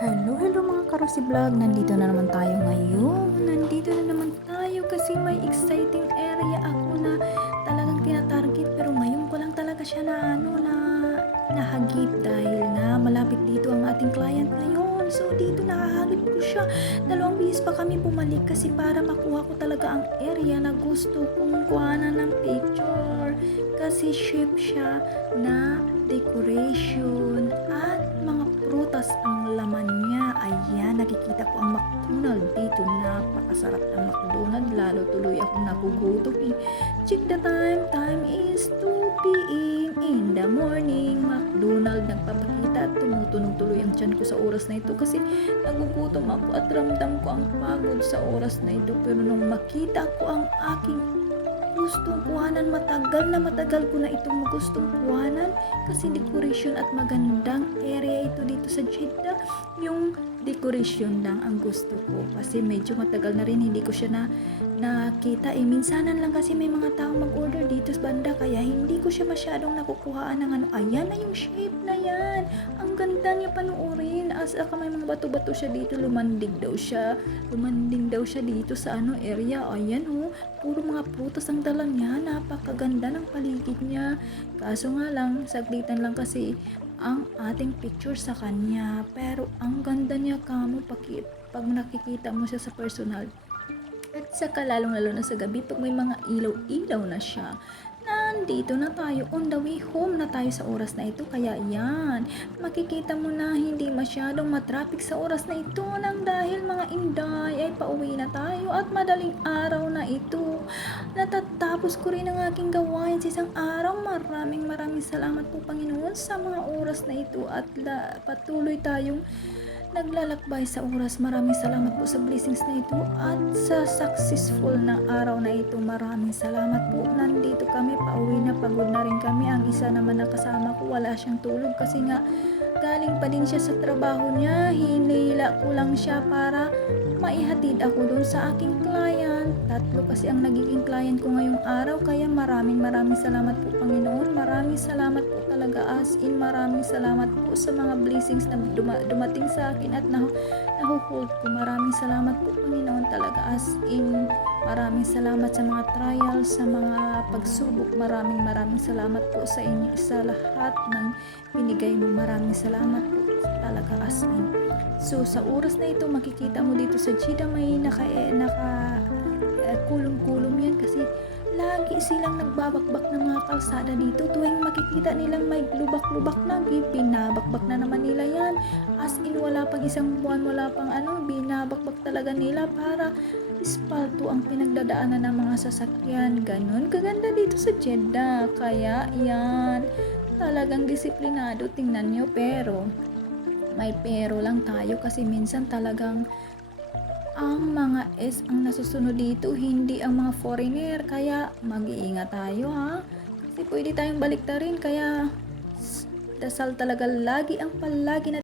Hello mga Karosi Vlog! Nandito na naman tayo ngayon. Nandito na naman tayo kasi may exciting area ako na talagang tinatarget pero ngayon ko lang talaga siya nahagip dahil nga malapit dito ang ating client ngayon. So dito nakahagip ko siya. 2 beses pa kami bumalik kasi para makuha ko talaga ang area na gusto kong kuhanan ng picture. Kasi shape siya na decoration at mga prutas ang laman niya. Ayan, nakikita ko ang McDonald dito. Napakasarap ng McDonald. Lalo tuloy akong nagugutom eh. Check the time. Time is 2 p.m. in the morning. McDonald nagpapakita at tumutunog tuloy ang tiyan ko sa oras na ito kasi nagugutom ako at ramdam ko ang pagod sa oras na ito. Pero nung makita ko ang aking gustong kuhanan, matagal ko na itong gustong kuhanan kasi decoration at magandang area ito dito sa Jeddah. Yung decoration lang ang gusto ko kasi medyo matagal na rin hindi ko siya nakita eh. Minsanan lang kasi may mga tao mag-order dito sa banda kaya hindi ko siya masyadong nakukuhaan ng ano. Ayan na yung shape na yan, ang ganda niya panuorin. Asa ka may mga bato-bato siya dito, lumanding daw siya dito sa area. Ayan puro mga prutas ang dala niya. Napakaganda ng paligid niya. Kaso nga lang, saglitan lang kasi ang ating picture sa kanya. Pero ang ganda niya kamo pag nakikita mo siya sa personal. At saka lalong-lalo na sa gabi pag may mga ilaw-ilaw na siya. Nandito na tayo, on the way home na tayo sa oras na ito. Kaya yan, makikita mo na hindi masyadong matraffic sa oras na ito nang dahil mga inday ay pauwi na tayo at madaling araw na ito. Natatapos ko rin ang aking gawain sa isang araw. Maraming salamat po Panginoon sa mga oras na ito at patuloy tayong naglalakbay sa oras. Maraming salamat po sa blessings na ito at sa successful na araw na ito. Maraming salamat po. Nandito kami, pauwi na, pagod na rin kami. Ang isa naman na kasama ko, wala siyang tulog kasi nga galing pa din siya sa trabaho niya. Hinila ko lang siya para maihatid ako dun sa aking client. 3 kasi ang nagiging client ko ngayong araw. Kaya maraming salamat po Panginoon. Maraming salamat po talaga as in. Maraming salamat po sa mga blessings na dumating sa akin at nahuhold ko. Maraming salamat po Panginoon talaga as in. Maraming salamat sa mga trials, sa mga pagsubok. Maraming salamat po sa inyo sa lahat ng binigay mo. Maraming salamat po talaga as in. So sa oras na ito makikita mo dito sa Jeddah may kulong-kulong yan kasi lagi silang nagbabakbak ng mga kalsada dito. Tuwing makikita nilang may lubak-lubak na, binabakbak na naman nila yan. As in, wala pang isang buwan, wala pang binabakbak talaga nila para espalto ang pinagdadaanan ng mga sasakyan. Ganon, kaganda dito sa Jeddah. Kaya, yan, talagang disiplinado, tingnan nyo. Pero, may pero lang tayo kasi minsan talagang ang mga ang nasusunod dito, hindi ang mga foreigner. Kaya mag-iingat tayo kasi pwede tayong baliktarin. Kaya dasal talaga lagi ang palagi na